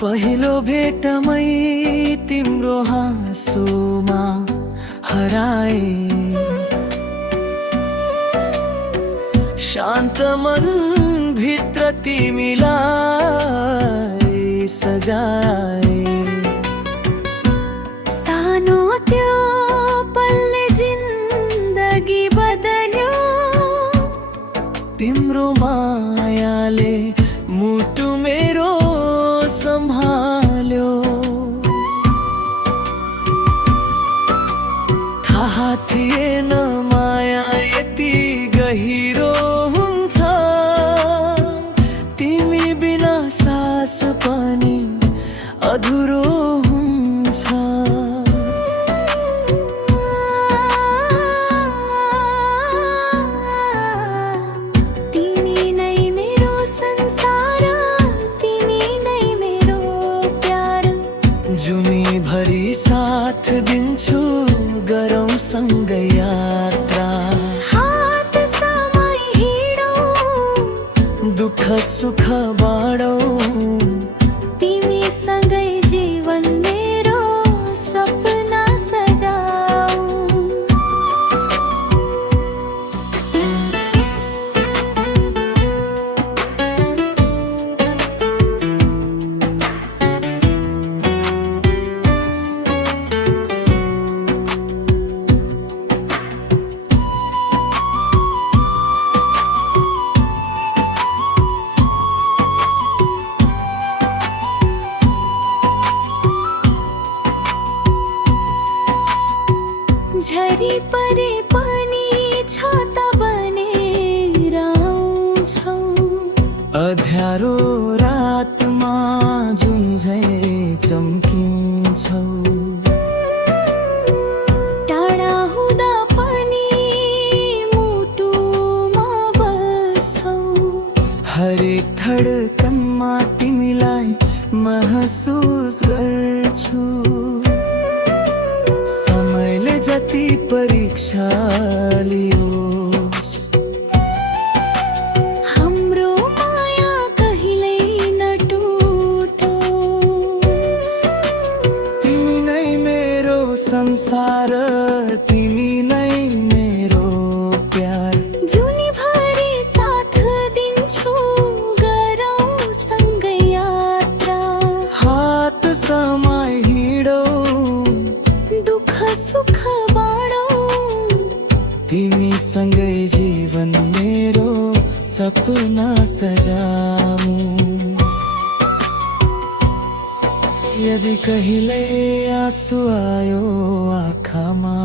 पहिलो भेटमै तिम्रो हाँसोमा हराए, शान्त मन भित्र तिमीलाई सजाए। सानो त्यो पलले जिन्दगी बदल्यो, तिम्रो मायाले मुटु मेरो सम्हाल्यो। थाहा थिएन माया यति गहिरो हुन्छ, तिमी बिना सास पनि अधुरो हुन्छ। तिमी नै मेरो संसार, तिमी नै मेरो प्यार। जुनी भरी साथ दिन्छु, गरौँ सँगै यात्रा। हात समाई हिँडौँ, दुःख सुख बाँडौँ, तिमी सँगै जीवन मेरो सपना सजाऊ। झरी परे पनि छाता बनेर आउँछौ, अँध्यारो रातमा जुन झैँ चम्किन्छौ। टाढा हुँदा पनि मुटुमा बस्छौ, हरेक धडकनमा तिमीलाई महसुस गर्छु। समयले जति परीक्षा लियोस्, हाम्रो माया कहिल्यै नटुटोस्। तिमी नै मेरो संसार, तिमी नै मेरो प्यार। जुनीभरि साथ दिन्छु, गरौँ सँगै यात्रा। हात समाई हिँडौँ, दुःख सुख बाँडौँ, तिमी सँगै जीवन मेरो सपना सजाऊं। यदि कहिल्यै आँसु आयो आँखामा,